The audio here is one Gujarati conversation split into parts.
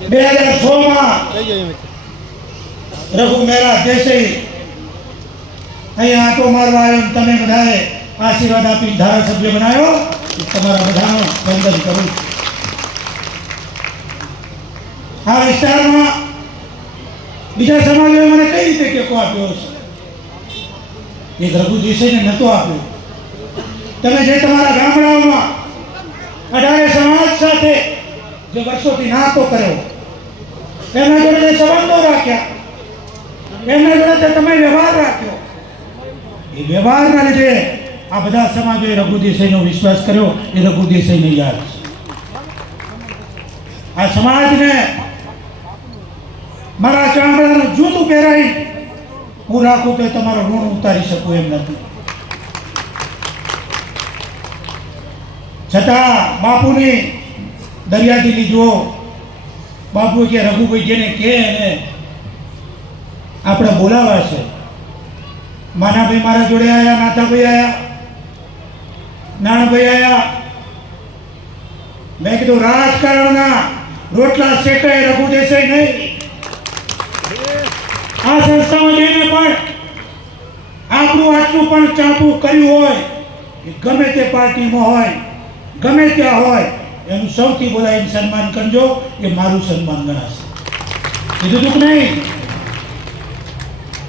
બે હજાર છ માં રઘુ મેરા દેસાઈ અહીંયા આંટો મારવા આવ્યો તમે બધાએ આશીર્વાદ આપી ધારાસભ્ય બનાવ્યો. તમારા બધાનો વંદન કરું આ વિસ્તારમાં બીજા સમાજોએ મને કઈ રીતે ટેકો આપ્યો છે એ રઘુ દેસાઈને નહોતો આપ્યો. તમે જે તમારા ગામડાઓમાં અઢારે સમાજ સાથે જે વર્ષોથી નાતો કર્યો એમના જોડે જે સંબંધો રાખ્યા. એમના જોડે તે તમે વ્યવહાર રાખ્યો. એ વ્યવહારના લીધે આ બધા સમાજોએ રઘુ દેસાઈનો વિશ્વાસ કર્યો. એ રઘુ દેસાઈને યાદ આ સમાજને મારા ચામડાનું જૂતું પહેરાવી હું રાખું તો તમારો ઋણ ઉતારી શકું એમ નથી. છતાં બાપુની દરિયાદિલી જુઓ. બાપુ કે, રઘુભાઈ જેને કે આપણે બોલાવા છે. માનાભાઈ મારા જોડે આવ્યા નાથાભાઈ આવ્યા નાણાભાઈ આવ્યા મેં કીધું, રાજકારણના રોટલા શેકાય, રઘુ દેસાઈ નહીં. આ સંસ્થામાં જઈને પણ આપણું આટલું પણ ચાપું કર્યું હોય ગમે તે પાર્ટીમાં હોય, ગમે ત્યાં હોય એનું સૌથી બોલાવીને સન્માન કરજો, એ મારું સન્માન ગણાશે. કીધું તું નહીં?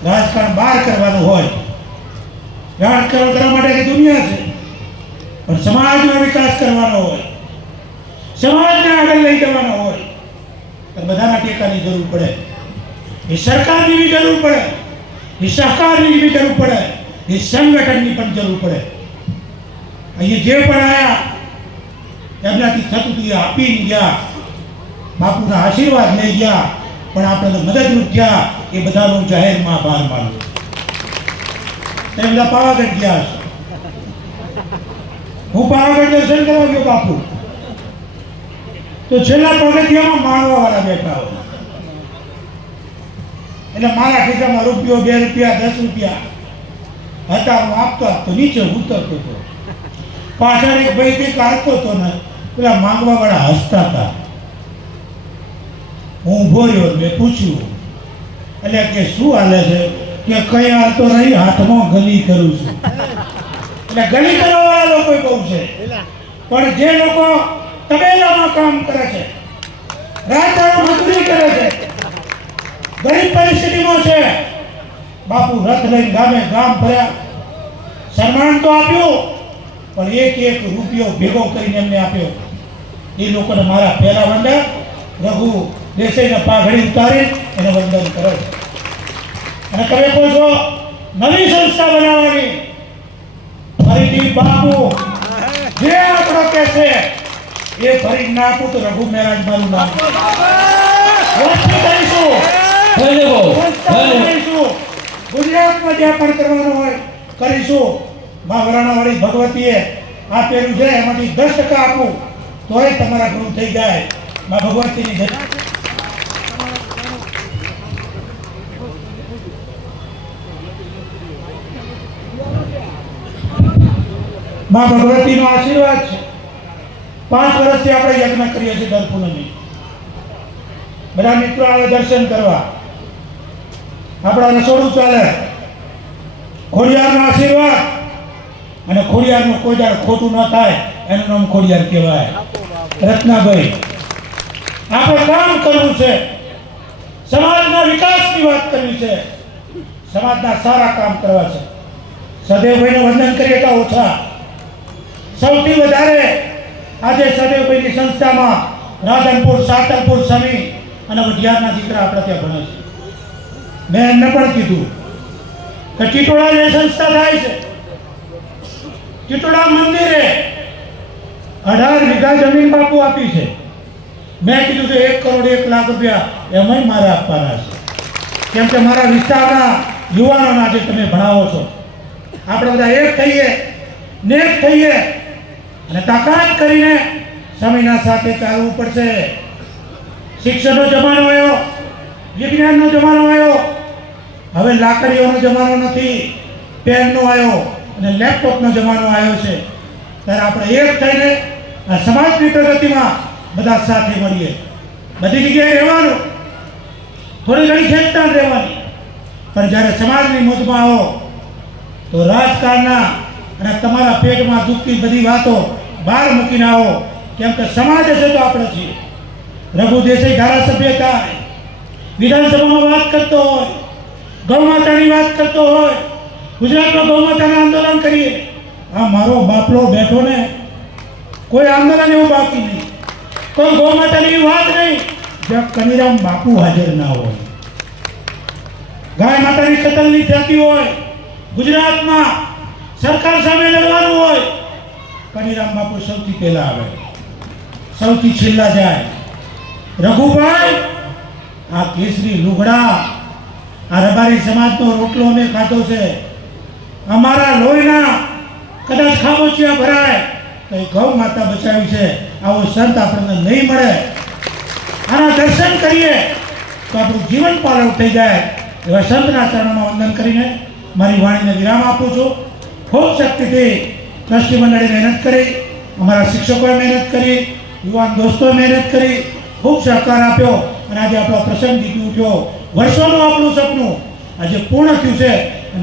રાજકારણ બહાર કરવાનું હોય. રાજકારણ કરવા માટે દુનિયા છે. પણ સમાજનો વિકાસ કરવાનો હોય. સમાજને આગળ લઈ જવાનો હોય. તો બધાના ટેકાની જરૂર પડે. એ સરકારની બી જરૂર પડે. એ સહકારની બી જરૂર પડે. એ સંગઠનની પણ જરૂર પડે. અહીંયા જે પણ આવ્યા એમનાથી થતું હતું એ આપીને ગયા. બાપુના આશીર્વાદ લઈ ગયા. પણ આપણે તો મદદરૂપ થયા. એ બધાનો જાહેરમાં આભાર માનું તે બધા પાવાગઢ ગયા હું પાવાગઢ દર્શન કરવા ગયો બાપુ. તો છેલ્લા પગથિયામાં માણવા વાળા બેઠા હોય. એટલે મારા ખિસ્સામાં રૂપિયો બે રૂપિયા, દસ રૂપિયા. હતા, હું આપતો આપતો, નીચે ઉતરતો હતો. પાછળ એક ભાઈ કંઈક આપતો હતો ને પેલા માંગવા વાળા હસતા હતા. હું ઊભો રહ્યો મેં પૂછ્યું એટલે કે શું હાલે છે? કે કઈ હાલતો નહીં, હાથમાં ગલી કરું છું. એટલે ગલી કરવાવાળા લોકો બહુ છે. પણ જે લોકો તબેલામાં કામ કરે છે રાતદાડો મજૂરી કરે છે, ગરીબ પરિસ્થિતિમાં છે, બાપુ રથ લઈને ગામે ગામ ભર્યા સન્માન તો આપ્યું પણ એક એક રૂપિયો ભેગો કરીને એમને આપ્યો. એ લોકોને મારા પહેલા વંદન રઘુ દેસાઈને પાઘડી ઉતારી એને વંદન કરે અને તમે કહો છો નવી સંસ્થા બનાવવાની. ફરીથી બાપુ જે આપણો કે છે એ ફરી નાખું તો રઘુ મહારાજ મારું નામ કરીશું. ગુજરાતમાં જ્યાં પણ કરવાનું હોય કરીશું. મા વરાણાવાળી ભગવતીએ આપેલું છે, એમાંથી દસ ટકા આપું તોય તમારા ગુરુ થઈ જાય. માં ભગવતીની જય મા ભગવતીનો આશીર્વાદ છે. પાંચ વર્ષથી આપણે યજ્ઞ કરીએ છીએ દર પૂનમે બધા મિત્રો આવે દર્શન કરવા. આપણા રસોડું ચાલે. ખોડિયારનો આશીર્વાદ. અને ખોડિયારનું કોઈ દાડ ખોટું ન થાય, એનું નામ ખોડિયાર કહેવાય. રત્નાભાઈ આપણે કામ કરવું છે. સમાજના વિકાસની વાત કરવી છે. સમાજના સારા કામ કરવા છે. સદેવભાઈને વંદન કરીએ તો ઓછા. સૌથી વધારે આજે સદેવભાઈની સંસ્થામાં રાધનપુર સાતલપુર સમી અને વઢિયારના દીકરા આપણે ત્યાં ભણે છે. મેં એમને પણ કીધું કે ટીટોળા જે સંસ્થા થાય છે. ટીટોળા મંદિરે અઢાર વીઘા જમીન બાપુ આપી છે. મેં કીધું કે એક કરોડ એક લાખ રૂપિયા એમાંય મારે આપવાના છે. કેમ કે મારા વિસ્તારના યુવાનોના જે તમે ભણાવો છો. આપણે બધા એક થઈએ નેક થઈએ અને તાકાત કરીને સમયના સાથે ચાલવું પડશે. શિક્ષણનો જમાનો આવ્યો, વિજ્ઞાનનો જમાનો આવ્યો. હવે લાકડીઓનો જમાનો નથી, પેનનો આવ્યો. અને લેપટોપનો જમાનો આવ્યો છે. ત્યારે આપણે એક થઈને આ સમાજની પ્રગતિમાં બધા સાથે મળીએ. બધી જગ્યાએ રહેવાનું. થોડી ઘણી ખેંચતા રહેવાની. પણ જ્યારે સમાજની મોજમાં આવો, તો રાજકારણના અને તમારા પેટમાં દુખતી બધી વાતો બહાર મૂકીને આવો. કેમ કે સમાજ હશે તો આપણે છીએ રઘુ દેસાઈ ધારાસભ્ય થાય વિધાનસભામાં વાત કરતો હોય, ગૌ માતાની વાત કરતો હોય ગુજરાતમાં ગૌ માતાના આંદોલન કરીએ. આ મારો બાપલો બેઠો ને, કોઈ આંદોલન એવું બાકી નહીં. કોઈ ગૌમાતાની એવી વાત નહીં. જ્યાં કનીરામ બાપુ હાજર ના હોય. ગાય માતાની કતલની થતી હોય. ગુજરાતમાં સરકાર સામે લડવાનું હોય. કનીરામ બાપુ સૌથી પહેલા આવે. સૌથી છેલ્લા જાય. રઘુભાઈ, આ કેસરી લુગડા આ રબારી સમાજનો રોટલો અમે ખાધો છે. અમારા લોહીના કદાચ ખામોચિયા ભરાય, તો એ ગૌ માતા બચાવી છે. આવો સંત આપણને નહીં મળે. આના દર્શન કરીએ, તો આપણું જીવન પાલવ થઈ જાય. એવા સંતના ચરણમાં વંદન કરીને મારી વાણીને વિરામ આપું છું. ખૂબ શક્તિથી ટ્રસ્ટી મંડળે મહેનત કરી, અમારા શિક્ષકોએ મહેનત કરી, યુવાન દોસ્તોએ મહેનત કરી, ખૂબ સહકાર આપ્યો અને આજે આપણો પ્રસંગ જીતી ઉઠ્યો. વર્ષોનું આપણું સપનું આજે પૂર્ણ થયું છે.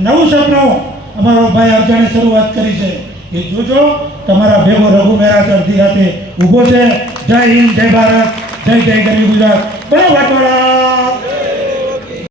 નવું સપનું અમારો ભાઈ અર્જાણે શરૂઆત કરી છે. એ જોજો, તમારા ભેગો રઘુ મહેરાજ અડધી રાતે ઊભો છે. જય હિન્દ, જય ભારત, જય જય ગરી ગુજરાત. બરાબર વાટવાળા!